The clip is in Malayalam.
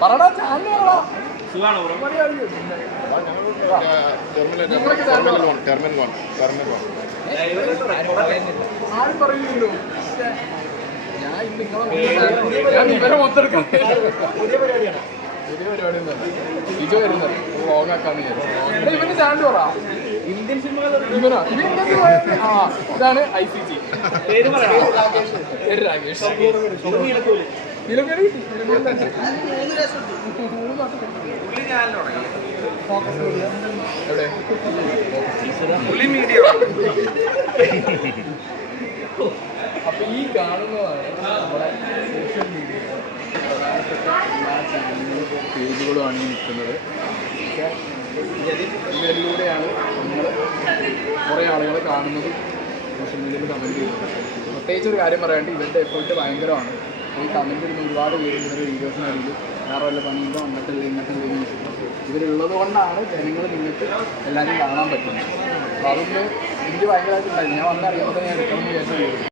പറടാ ചാനൽ ആരും പറയുന്നില്ലോ. ഞാൻ ഇവരെ മൊത്തെടുക്കാം. പുതിയ പരിപാടിയൊന്നും ഇജോ വരുന്നത് വ്ളോഗാക്കാന്ന് വിചാരിച്ചു. ഇവന്റെ ചാനൽ പറ. ഇന്ത്യൻ സിനിമ ഇതാണ് ICC. പേര് രാകേഷ്. അപ്പൊ ഈ കാണുന്നതാണ് നമ്മുടെ സോഷ്യൽ മീഡിയ പ്രധാനപ്പെട്ട എല്ലാ ചാനലുകളും പേജുകളുമാണ് ഈ നിൽക്കുന്നത്. പക്ഷേ ഇതിലൂടെയാണ് നമ്മൾ കുറേ ആളുകൾ കാണുന്നതും സോഷ്യൽ മീഡിയയിൽ കമൻറ്റ് ചെയ്യുന്നത്. പ്രത്യേകിച്ച് ഒരു കാര്യം പറയാണ്ട് ഇവരുടെ എഫേർട്ട് ഭയങ്കരമാണ്. ഈ കമൻറ്റ് ചെയ്യുന്ന ഒരുപാട് പേര് ഇവരുടെ വീഡിയോസിനാണെങ്കിൽ വേറെ വല്ല പണിയുണ്ടോ അങ്ങോട്ടല്ലേ ഇങ്ങോട്ടല്ലേ ഇവരുള്ളത് കൊണ്ടാണ് ജനങ്ങൾ നിങ്ങൾക്ക് എല്ലാവരും കാണാൻ പറ്റുന്നത്. അപ്പോൾ അതൊന്ന് എനിക്ക് ഭയങ്കരമായിട്ടുണ്ടായിരുന്നു. ഞാൻ വന്നറിയുമ്പോൾ ഞാൻ എടുക്കണം എന്ന് വിചാരിച്ചു.